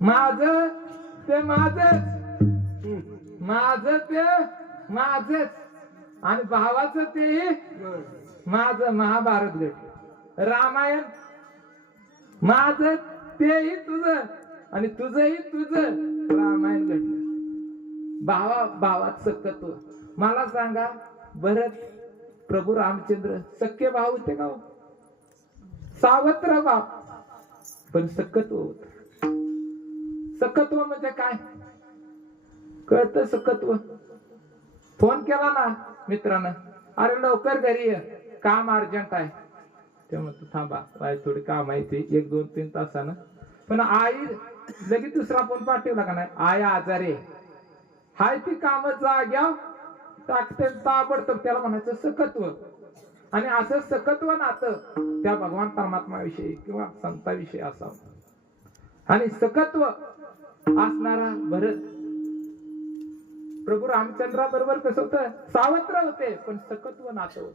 माझ ते माझच. माझ ते माझच. आणि भावाचं ते माझ महाभारत गट रामायण माझ तेही तुझं आणि तुझंही तुझं रामायण भेटलं भावा भावात सक्कत्व मला सांगा भरत प्रभू रामचंद्र सख्य भाऊ होते का हो? सावत्र भाव पण सकत्व होत. सकत्व म्हणजे काय? कळतं सकत्व फोन केला ना मित्रानं. अरे लवकर घरी ये. काम अर्जंट आहे. ते म्हणतो थांबा आई थोडी काम आहे ते एक दोन तीन तासानं. पण आई लगेच दुसरा फोन पाठवला का नाही? आई आजारी हाय ती काम जाग्या टाकते ताबडतोब त्याला म्हणायचं सकत्व आणि असं सकत्व नातं त्या भगवान परमात्मा विषयी किंवा संताविषयी असावं. आणि सकत्व असणारा भरत. प्रभू रामचंद्रा बरोबर कसं होतं? सावत्र होते पण सकत्व नातं होत.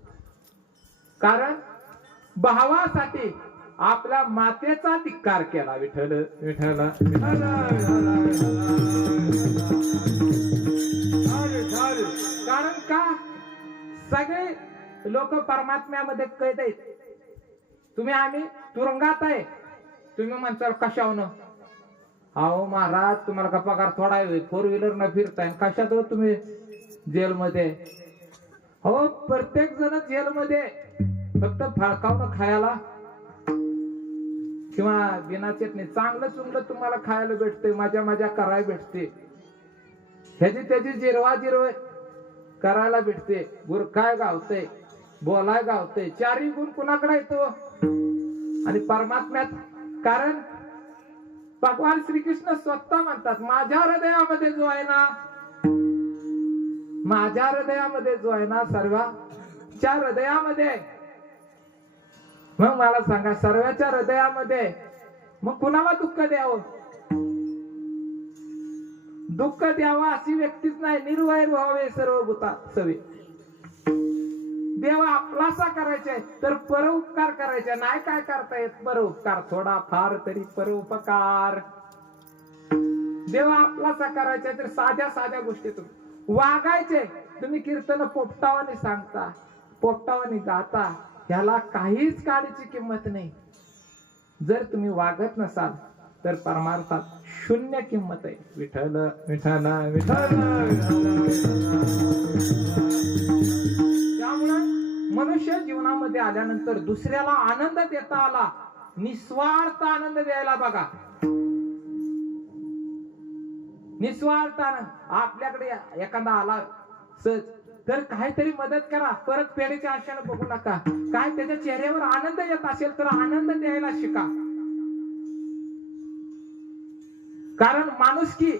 कारण भावासाठी आपल्या मातेचा धिक्कार केला विठ्ठल विठ्ठल विठ्ठल. कारण का? सगळे लोक परमात्म्यामध्ये कैद आहेत. तुम्ही आम्ही तुरुंगात आहे. तुम्ही म्हणता कशावनं? अहो महाराज तुम्हाला का पगार थोडा फोर व्हीलर न फिरताय. कशात हो तुम्ही जेलमध्ये? हो प्रत्येक जण जेलमध्ये. फक्त फाळकावून खायला. किंवा बिना चटणी चांगलं चुंगलं तुम्हाला खायला भेटते मजा मजा करायला भेटते. ह्याची त्याची जिरवा जिरव करायला भेटते. गुरखाय गावते बोलाय गावते चारही गुण कुणाकडे येतो हो? आणि परमात्म्यात. कारण भगवान श्रीकृष्ण स्वतः म्हणतात माझ्या हृदयामध्ये जो आहे ना माझ्या हृदयामध्ये जो आहे ना सर्वांच्या हृदयामध्ये. मग मला सांगा सर्वांच्या हृदयामध्ये मग कुणाला दुःख द्यावं? दुःख द्यावा अशी व्यक्तीच नाही निर्वैर व्हावे सर्व भूता सवे. देवा आपलासा करायचे तर परोपकार करायचे नाही काय करता येत? परोपकार. थोडा फार तरी परोपकार. देवा आपलासा करायचा तर साध्या साध्या गोष्टीतून वागायचे. तुम्ही कीर्तन पोपटावाने सांगता पोपटावाने गाता. ह्याला काहीच काळीची किंमत नाही. जर तुम्ही वागत नसाल तर परमार्थात शून्य किंमत आहे. विठ्ठल विठ्ठल विठ्ठल. मनुष्य जीवनामध्ये आल्यानंतर दुसऱ्याला आनंद देता आला निस्वार्थ आनंद द्यायला बघा. निस्वार्थ आनंद. आपल्याकडे एखादा आला सहज तर काहीतरी मदत करा. परत पेढीच्या आशेने बघू नका. काय त्याच्या चेहऱ्यावर आनंद येत असेल तर आनंद द्यायला शिका. कारण माणूस की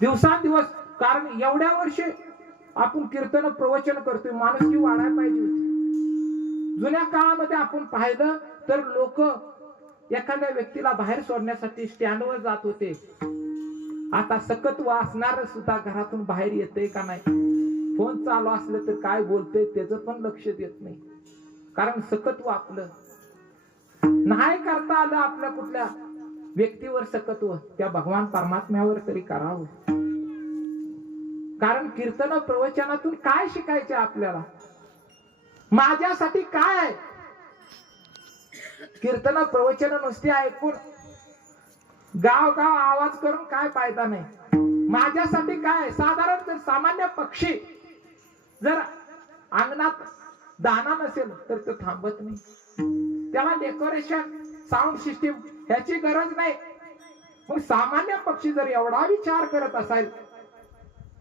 दिवसादिवस कारण एवढ्या वर्षे आपण कीर्तन प्रवचन करतोय माणूस की वाढायला पाहिजे होती. जुन्या काळामध्ये आपण पाहिलं तर लोक एखाद्या व्यक्तीला बाहेर सोडण्यासाठी स्टँडवर जात होते. आता सकत वाचणार सुद्धा घरातून बाहेर येते का नाही? फोन चालू असलं तर काय बोलतोय त्याचं पण लक्ष देत नाही. कारण सकत्व आपलं नाही करता आलं आपल्या कुठल्या व्यक्तीवर सकत्व त्या भगवान परमात्म्यावर तरी करावं. कारण कीर्तन प्रवचनातून काय शिकायचे आपल्याला? माझ्यासाठी काय कीर्तन प्रवचन नुसते ऐकून गाव गाव आवाज करून काय फायदा नाही. माझ्यासाठी काय साधारण जर सामान्य पक्षी जर अंगणात दाना नसेल तर तो थांबत नाही. त्याला डेकोरेशन साऊंड सिस्टीम ह्याची गरज नाही. मग सामान्य पक्षी जर एवढा विचार करत असाल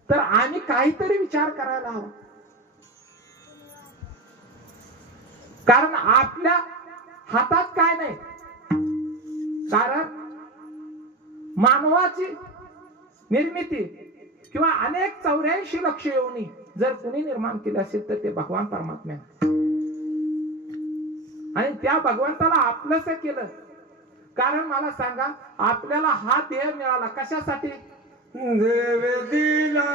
तर आम्ही काहीतरी विचार करायला हवा. कारण आपल्या हातात काय नाही. कारण मानवाची निर्मिती किंवा अनेक चौऱ्याऐंशी लक्ष येऊन जर कुणी निर्माण केले असेल तर ते भगवान परमात्म्या आणि त्या भगवंताला आपलंच केलं. कारण मला सांगा आपल्याला हा देह मिळाला कशासाठी? देव दिला